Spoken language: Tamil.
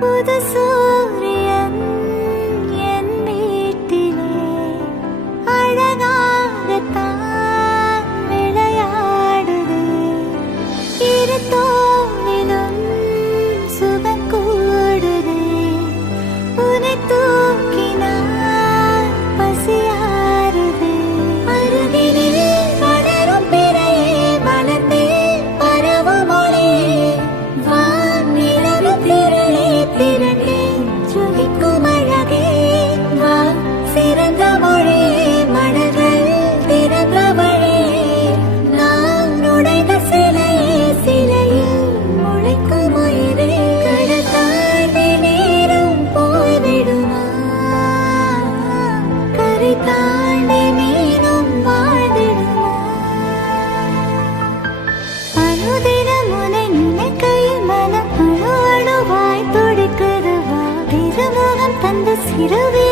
புது சூரியன் என் வீட்டிலே அழகாகத்தான் விளையாடுது. இரு தோளிலும் சுகம் கூடுது. உன்னை தூக்கினால் பசியாறுது. அருகினில் வளரும் பிறையே வளர்ந்தே பரவும் ஒளியே வானிலவு திரளே திரண்டே ஜொலிக்கும் அழகே வா சிறந்த மொழியே மனங்கள் திறந்த வழியே நான் நுழைந்த சிலையே சிலையில் முளைக்கும் உயிரே கடல் தாண்டி நேரம் போய்விடுமா கரை தாண்டி மீனும் வாழ்ந்திடுமா அனுதினம் உன்னை நினைக்கையில் மனம் அணு அணுவாய் துடிக்குது வா திருமுகம் தந்த சிறுவி